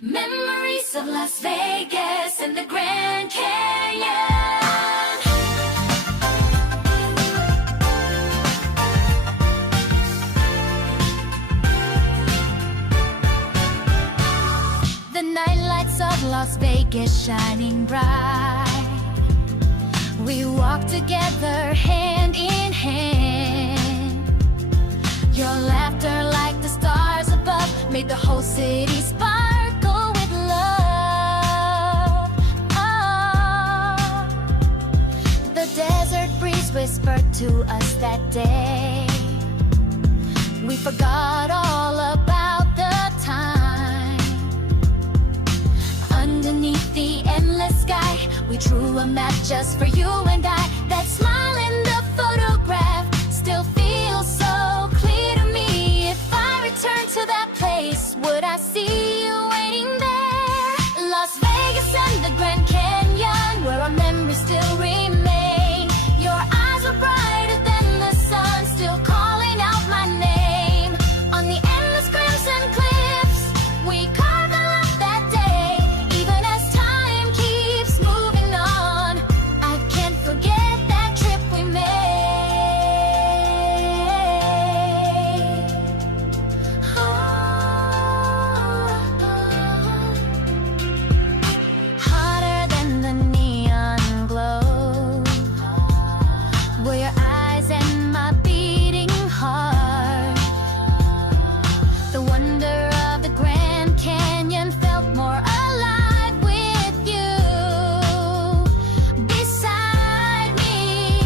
Memories of Las Vegas and the Grand Canyon. The night lights of Las Vegas shining bright. We walk together hand in hand. Your laughter like the stars above made the whole city sparkle with love. Oh, the desert breeze whispered to us that day. We forgot all about the time. Underneath the endless sky, we drew a map just for you and I. That smile in the photograph still feels so clear to me. If I return to that place, would I see you waiting there? Las Vegas and the Grand Canyon, where our memories still remain. Your eyes were brighter than the sun, still calling out my name. On the endless crimson cliffs, we carved our love that day. Even as time keeps moving on, I can't forget that trip we made. Hotter than the neon glow were your eyes and my beating heart. The wonder of the Grand Canyon felt more alive with you beside me.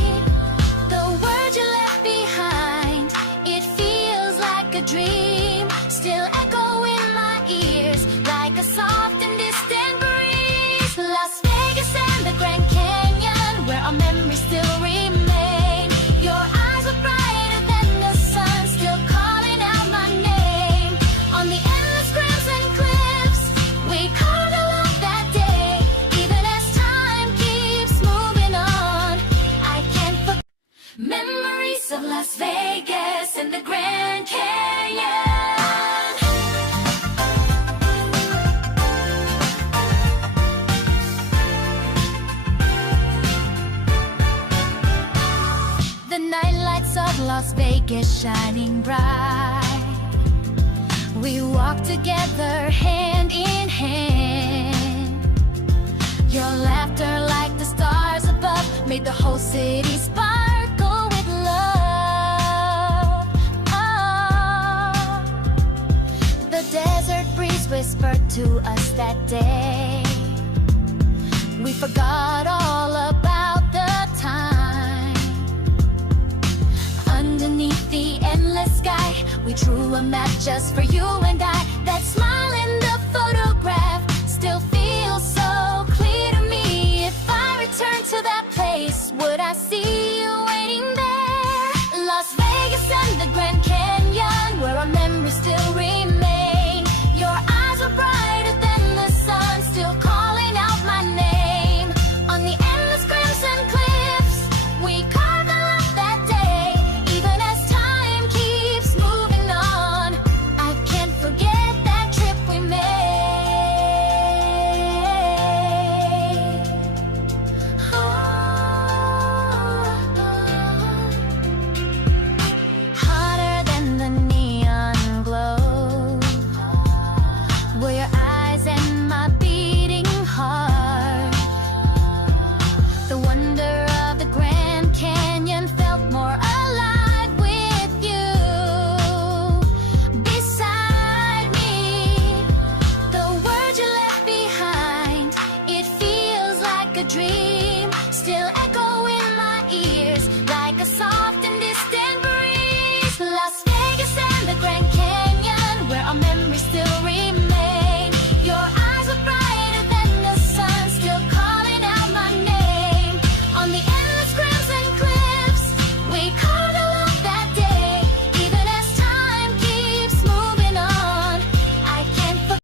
The words you left behind, it feels like a dream, still echo in my ears like a soft and distant breeze. Las Vegas and the Grand Canyon, where our memories still remain. Your eyes were brighter than the sun, still calling out my name. On the endless crimson cliffs, we carved a love that day. Even as time keeps moving on, I can't forget memories of Las Vegas and the Grand Canyon. The night lights of Las Vegas shining bright. We walk together hand in hand. Your laughter like the stars above made the whole city sparkle with love. Oh, the desert breeze whispered to us that day. We forgot all about the time. Underneath the endless sky, we drew a map just for you and I. That smile